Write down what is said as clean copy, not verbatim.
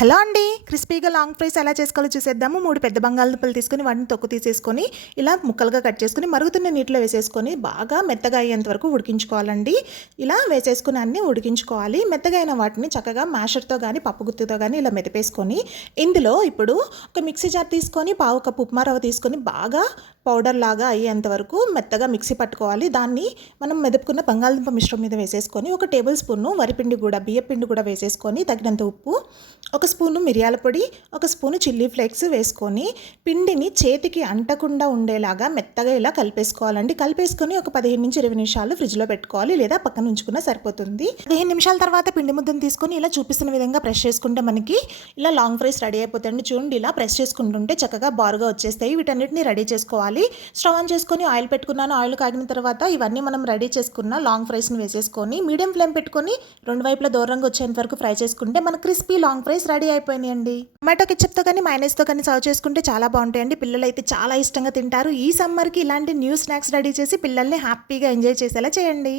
Hello అండి, క్రిస్పీగా long fries ఎలా చేసుకోవాలో చూసేద్దాము. 3 పెద్ద బంగాళదుంపలు తీసుకొని వాటిని తొక్కు తీసేసుకొని ఇలా ముక్కలుగా కట్ చేసుకొని మరుగుతున్న నీటిలో వేసేసుకొని బాగా మెత్తగా అయ్యేంత వరకు ఉడికించుకోవాలండి. ఇలా వేసేసుకుని అన్నీ ఉడికించుకోవాలి. మెత్తగా అయిన వాటిని చక్కగా మ్యాషర్తో కానీ పప్పు గుత్తితో కానీ ఇలా మెదిపేసుకొని ఇందులో ఇప్పుడు ఒక మిక్సీ జార్ తీసుకొని పావు కప్పు ఉప్మా రవ్వ తీసుకొని బాగా పౌడర్ లాగా అయ్యేంత వరకు మెత్తగా మిక్సీ పట్టుకోవాలి. దాన్ని మనం మెదుపుకున్న బంగాళదుంప మిశ్రమం మీద వేసేసుకొని 1 టేబుల్ స్పూన్ వరిపిండి కూడా బియ్యపిండి కూడా వేసేసుకొని తగినంత ఉప్పు, 1 స్పూను మిరియాల పొడి, 1 స్పూను చిల్లీ ఫ్లేక్స్ వేసుకొని పిండిని చేతికి అంటకుండా ఉండేలాగా మెత్తగా ఇలా కలిపేసుకోవాలండి. కలిపేసుకొని ఒక 15 నుంచి 20 నిమిషాలు ఫ్రిడ్జ్లో పెట్టుకోవాలి, లేదా పక్కన ఉంచుకున్నా సరిపోతుంది. 15 నిమిషాల తర్వాత పిండి ముద్దను తీసుకొని ఇలా చూపిస్తున్న విధంగా ప్రెస్ చేసుకుంటే మనకి ఇలా లాంగ్ ఫ్రైస్ రెడీ అయిపోతాయండి. చూడండి, ఇలా ప్రెస్ చేసుకుంటుంటే చక్కగా బారుగా వచ్చేస్తాయి. వీటన్నిటిని రెడీ చేసుకోవాలి. స్టవ్ ఆన్ చేసుకొని ఆయిల్ పెట్టుకున్నాను. ఆయిల్ కాగిన తర్వాత ఇవన్నీ మనం రెడీ చేసుకున్న లాంగ్ ఫ్రైస్ని వేసేసుకొని మీడియం ఫ్లేమ్ పెట్టుకొని 2 వైపులా దూరంగా వచ్చేంత వరకు ఫ్రై చేసుకుంటే మన క్రిస్పీ లాంగ్ ఫ్రైస్ రెడీ అయిపోయినాయండి. టొమాటో కెచప్తో కానీ మైనస్తో కానీ సర్వ్ చేసుకుంటే చాలా బాగుంటాయండి. పిల్లలు అయితే చాలా ఇష్టంగా తింటారు. ఈ సమ్మర్కి ఇలాంటి న్యూ స్నాక్స్ రెడీ చేసి పిల్లల్ని హ్యాపీగా ఎంజాయ్ చేసేలా చేయండి.